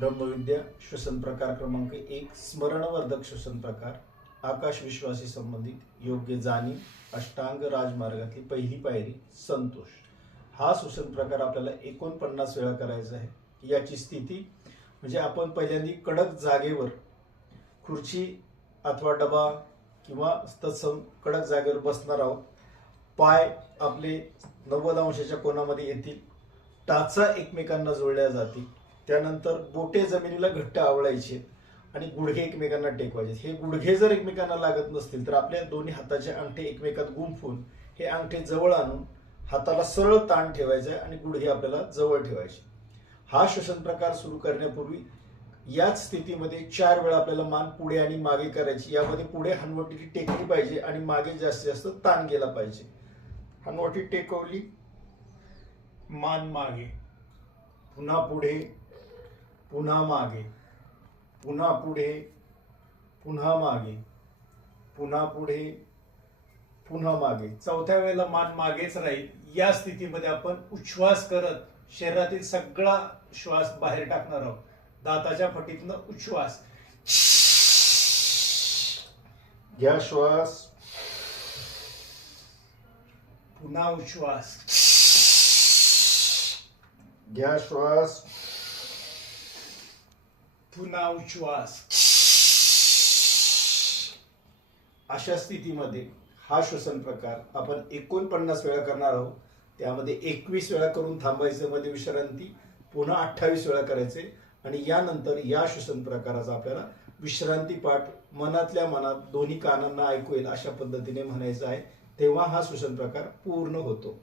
ब्रह्मविद्या श्वसन प्रकार क्रमांक 1 स्मरणवर्धक श्वसन प्रकार आकाश विश्वासी संबंधित योग्य जाणीव अष्टांग राजमार्गातली पहिली पायरी संतोष। हा श्वसन प्रकार आपल्याला 49 वेळा करायचा आहे। याची स्थिती म्हणजे आपण पहिल्यांदा कडक जागेवर खुर्ची अथवा डबा किंवा तत्सम कडक जागेवर बसणार आहोत। पाय आपले 90 अंशाच्या कोनामध्ये येतील, टाचा एकमेकांना जोडल्या जातील। त्यानंतर बोटे जमिनीला घट्ट आवळायचे आणि गुडघे एकमेकांना टेकवायचे। हे गुडघे जर एकमेकांना लागत नसतील तर आपल्या दोन्ही हाताचे अंगठे एकमेकात गुंफून हे अंगठे जवळ आणून हाताला सरळ ताण ठेवायचा आणि गुडघे आपल्याला जवळ ठेवायचे। हा श्वसन प्रकार सुरू करण्यापूर्वी याच स्थितीमध्ये 4 वेळा आपल्याला मान पुढे आणि मागे करायची। यामध्ये पुढे हनवटी टेकली पाहिजे आणि मागे जास्तीत जास्त ताण गेला पाहिजे। हनवटी टेकवली, मान मागे, पुन्हा पुढे, पुन्हा मागे, पुन्हा पुढे, पुन्हा मागे, पुन्हा पुढे, पुन्हा मागे। चौथ्या वेळेला मान मागेच राहील। या स्थितीमध्ये आपण उच्छ्वास करत शरीरातील सगळा श्वास बाहेर टाकणार आहोत। दाताच्या फटीतनं उच्छ्वास घ्या, श्वास, पुन्हा उच्छ्वास घ्या, श्वास, पुन्हा उच्छ्वास। अशा स्थितीमध्ये हा श्वसन प्रकार आपण 49 वेळा करणार आहोत। त्यामध्ये 21 वेळा करून थांबायचं, मध्ये विश्रांती, पुन्हा 28 वेळा करायचे आणि यानंतर या श्वसन प्रकाराचा आपल्याला विश्रांती पाठ मनातल्या मनात दोन्ही कानांना ऐकू येईल अशा पद्धतीने म्हणायचं आहे। तेव्हा हा श्वसन प्रकार पूर्ण होतो।